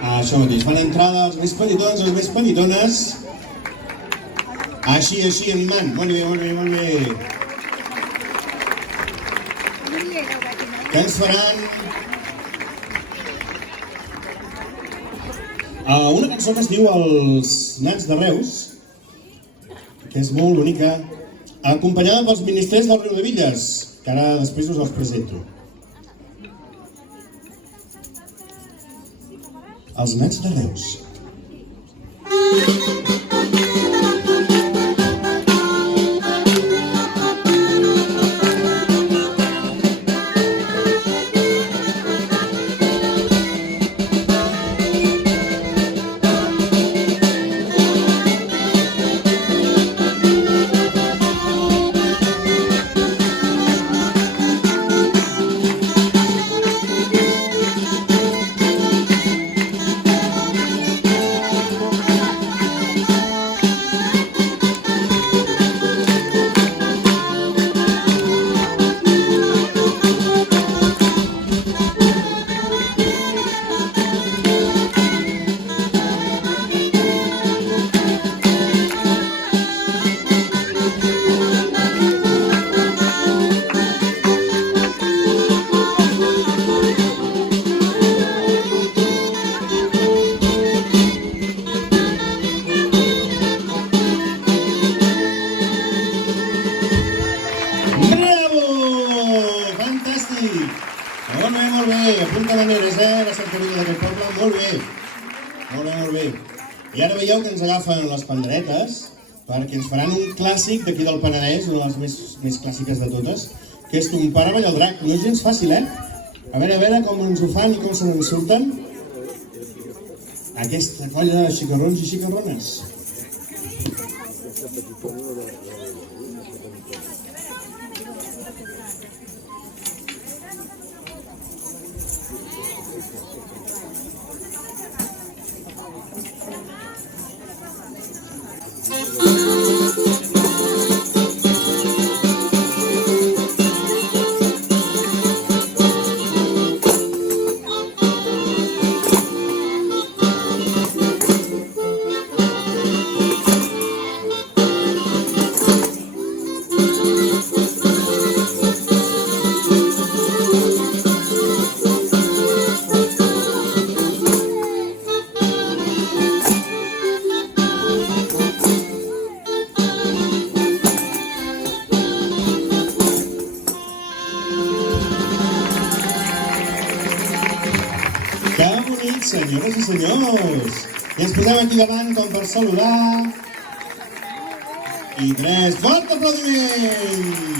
Això mateix, fan entrada els més petitons, les més petitones. Així, animant. Molt bé, molt bé, molt bé. Què ens faran? Una cançó que es diu Els nans de Reus, que és molt bonica, acompanyada pels ministrers del Riudebitlles, que ara després us els presento. Els nans de Reus. Molt bé, apunta maneres, la cercavilla d'aquest poble, molt bé. Molt bé. I ara veieu que ens agafen les panderetes perquè ens faran un clàssic d'aquí del Penedès, una de les més clàssiques de totes, que és Ton pare balla el drac. No és gens fàcil, A veure com ens ho fan i com se n'en surten aquesta colla de xicarrons i xicarrones. Que bonic, senyores i senyors! I ens posem aquí davant com per saludar. I 3, fort aplaudiment!